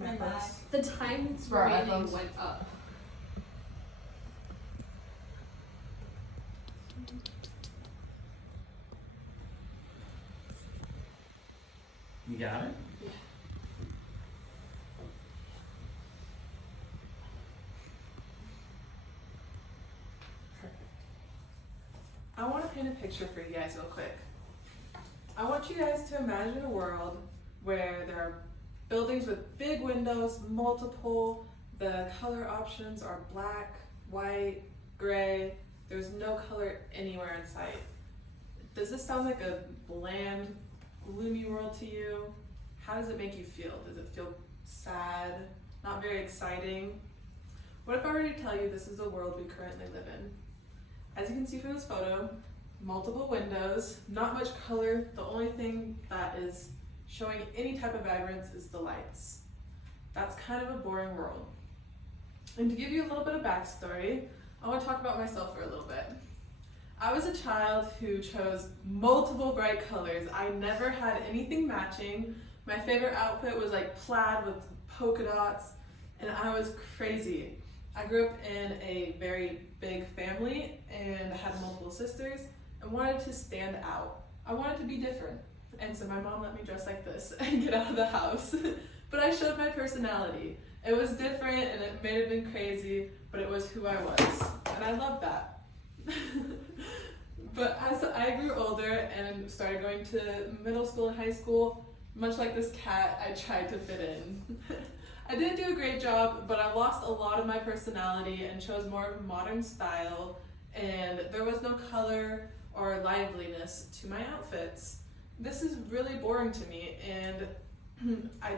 My purse. The times For our remaining iPhones. went up. You got it? Yeah. I want to paint a picture for you guys real quick. I want you guys to imagine a world where there are buildings with big windows, multiple, the color options are black, white, gray, there's no color anywhere in sight. Does this sound like a bland, gloomy world to you? How does it make you feel? Does it feel sad, not very exciting? What if I were to tell you this is the world we currently live in? As you can see from this photo, multiple windows, not much color. The only thing that is showing any type of vibrance is the lights. That's kind of a boring world. And to give you a little bit of backstory, I want to talk about myself for a little bit. I was a child who chose multiple bright colors. I never had anything matching. My favorite outfit was like plaid with polka dots, and I was crazy. I grew up in a very big family and had multiple sisters and wanted to stand out. I wanted to be different. And so my mom let me dress like this and get out of the house. But I showed my personality. It was different and it may have been crazy, but it was who I was. And I loved that. But as I grew older and started going to middle school and high school, much like this cat, I tried to fit in. I didn't do a great job, but I lost a lot of my personality and chose more of a modern style, and there was no color or liveliness to my outfits. This is really boring to me, and I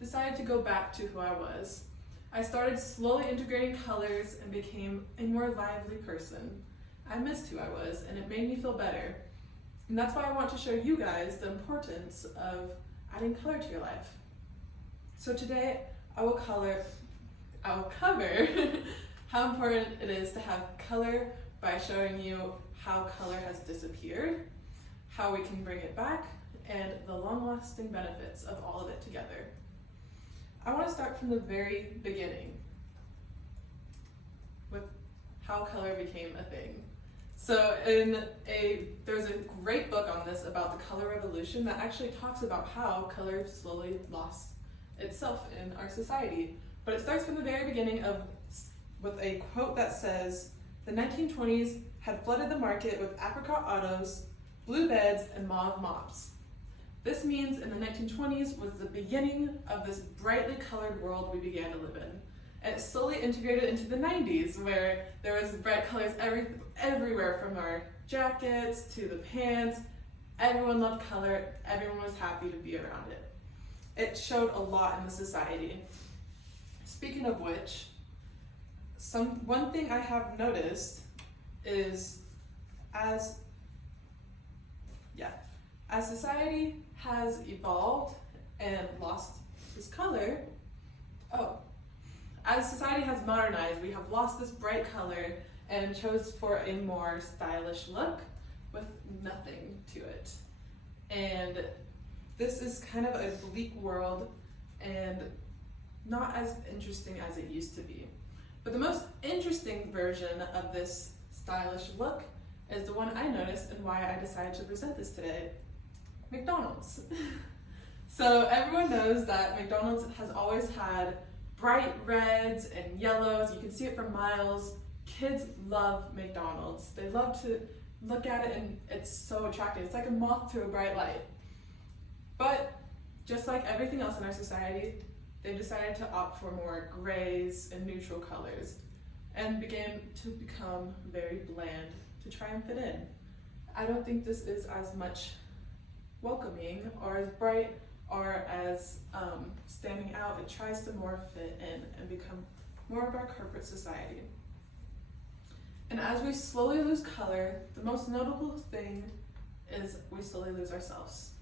decided to go back to who I was. I started slowly integrating colors and became a more lively person. I missed who I was, and it made me feel better. And that's why I want to show you guys the importance of adding color to your life. So today, I will cover how important it is to have color by showing you how color has disappeared, how we can bring it back, and the long-lasting benefits of all of it together. I want to start from the very beginning with how color became a thing. So there's a great book on this about the color revolution that actually talks about how color slowly lost itself in our society. But it starts from the very beginning with a quote that says, "The 1920s had flooded the market with apricot autos, blue beds, and mauve mops. This means in the 1920s was the beginning of this brightly colored world we began to live in. And it slowly integrated into the 90s, where there was bright colors everywhere, from our jackets to the pants. Everyone loved color, everyone was happy to be around it. It showed a lot in the society. Speaking of which, one thing I have noticed is as society has evolved and lost its color, as society has modernized, we have lost this bright color and chose for a more stylish look with nothing to it. And this is kind of a bleak world and not as interesting as it used to be. But the most interesting version of this stylish look is the one I noticed and why I decided to present this today: McDonald's. So everyone knows that McDonald's has always had bright reds and yellows. You can see it for miles. Kids love McDonald's. They love to look at it and it's so attractive. It's like a moth to a bright light. But just like everything else in our society, they decided to opt for more grays and neutral colors and began to become very bland to try and fit in. I don't think this is as much welcoming or as bright or as standing out. It tries to more fit in and become more of our corporate society. And as we slowly lose color, the most notable thing is we slowly lose ourselves.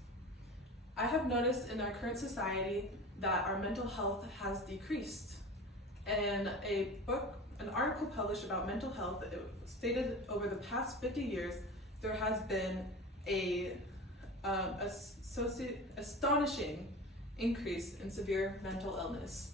I have noticed in our current society that our mental health has decreased. And an article published about mental health, it stated over the past 50 years, there has been a astonishing increase in severe mental illness.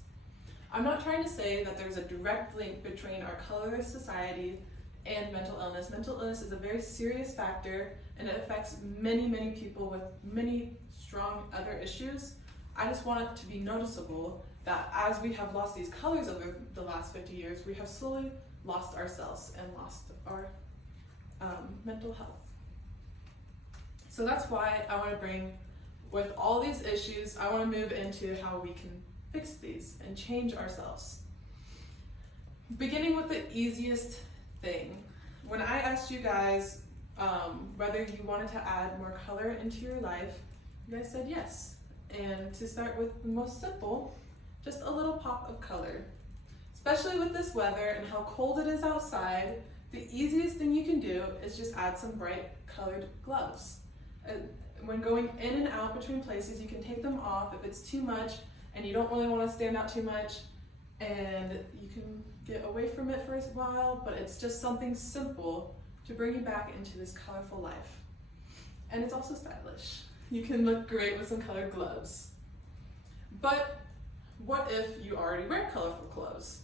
I'm not trying to say that there's a direct link between our colorless society and mental illness. Mental illness is a very serious factor and it affects many, many people with many strong other issues. I just want it to be noticeable that as we have lost these colors over the last 50 years, we have slowly lost ourselves and lost our mental health. So that's why I want to bring, with all these issues, I want to move into how we can fix these and change ourselves. Beginning with the easiest thing. When I asked you guys whether you wanted to add more color into your life, you guys said yes. And to start with the most simple, just a little pop of color. Especially with this weather and how cold it is outside, the easiest thing you can do is just add some bright colored gloves. When going in and out between places, you can take them off if it's too much and you don't really want to stand out too much, and you can get away from it for a while, but it's just something simple to bring you back into this colorful life. And it's also stylish. You can look great with some colored gloves. But what if you already wear colorful clothes?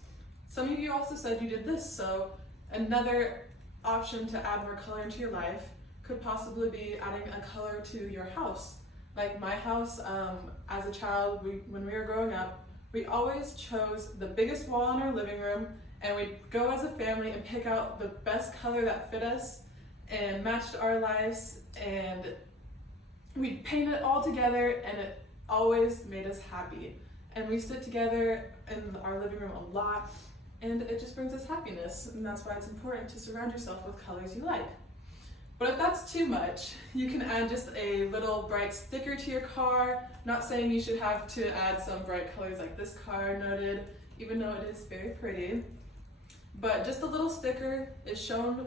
Some of you also said you did this, so another option to add more color into your life could possibly be adding a color to your house. Like my house, as a child, when we were growing up, we always chose the biggest wall in our living room, and we'd go as a family and pick out the best color that fit us and matched our lives, and we'd paint it all together, and it always made us happy. And we sit together in our living room a lot, and it just brings us happiness, and that's why it's important to surround yourself with colors you like. But if that's too much, you can add just a little bright sticker to your car. Not saying you should have to add some bright colors like this car noted, even though it is very pretty. But just a little sticker is shown to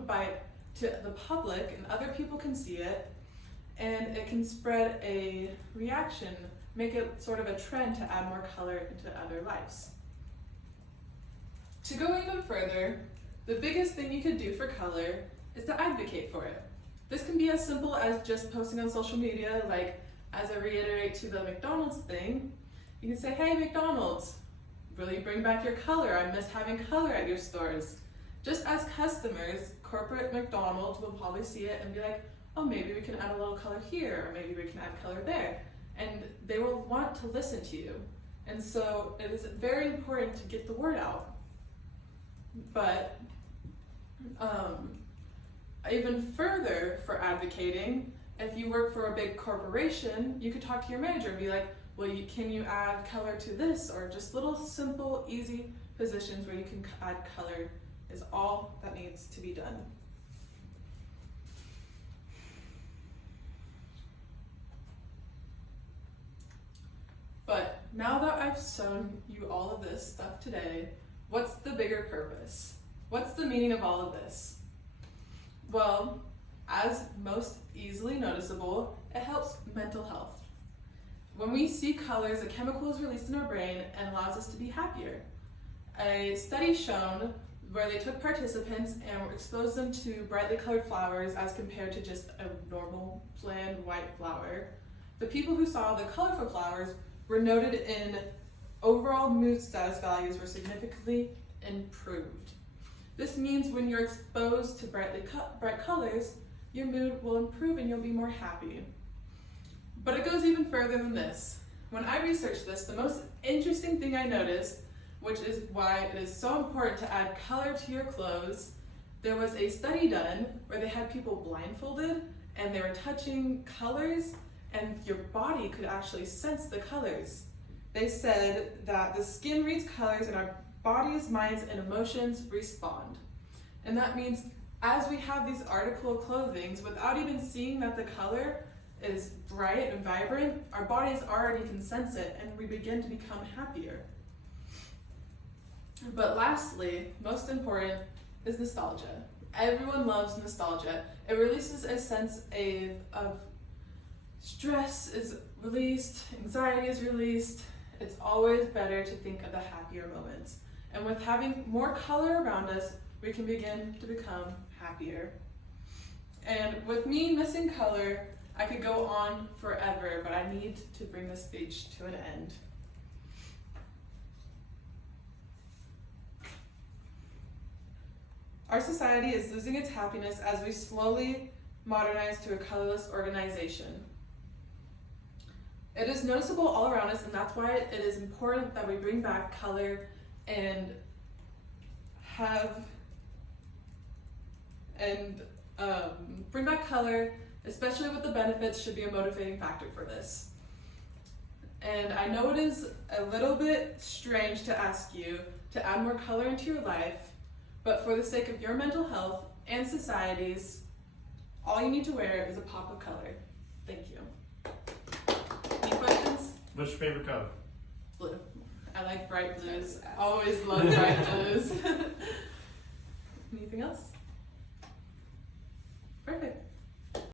the public, and other people can see it, and it can spread a reaction, make it sort of a trend to add more color into other lives. To go even further, the biggest thing you could do for color is to advocate for it. This can be as simple as just posting on social media, like as I reiterate to the McDonald's thing, you can say, hey McDonald's, really bring back your color. I miss having color at your stores. Just as customers, corporate McDonald's will probably see it and be like, oh, maybe we can add a little color here, or maybe we can add color there. And they will want to listen to you. And so it is very important to get the word out. But even further for advocating, if you work for a big corporation, you could talk to your manager and be like, well, can you add color to this? Or just little simple, easy positions where you can add color is all that needs to be done. But now that I've shown you all of this stuff today, what's the bigger purpose? What's the meaning of all of this? Well, as most easily noticeable, it helps mental health. When we see colors, a chemical is released in our brain and allows us to be happier. A study shown where they took participants and exposed them to brightly colored flowers as compared to just a normal, bland white flower. The people who saw the colorful flowers were noted in overall mood status values were significantly improved. This means when you're exposed to bright colors, your mood will improve and you'll be more happy. But it goes even further than this. When I researched this, the most interesting thing I noticed, which is why it is so important to add color to your clothes, there was a study done where they had people blindfolded and they were touching colors, and your body could actually sense the colors. They said that the skin reads colors and our bodies, minds, and emotions respond. And that means as we have these article clothings, without even seeing that the color is bright and vibrant, our bodies already can sense it and we begin to become happier. But lastly, most important, is nostalgia. Everyone loves nostalgia. It releases a sense of stress is released, anxiety is released. It's always better to think of the happier moments. And with having more color around us, we can begin to become happier. And with me missing color, I could go on forever, but I need to bring this speech to an end. Our society is losing its happiness as we slowly modernize to a colorless organization. It is noticeable all around us, and that's why it is important that we bring back color and bring back color, especially with the benefits, should be a motivating factor for this. And I know it is a little bit strange to ask you to add more color into your life, but for the sake of your mental health and society's, all you need to wear is a pop of color. Thank you. Any questions? What's your favorite color? Blue. I like bright blues. Always love bright blues. Anything else?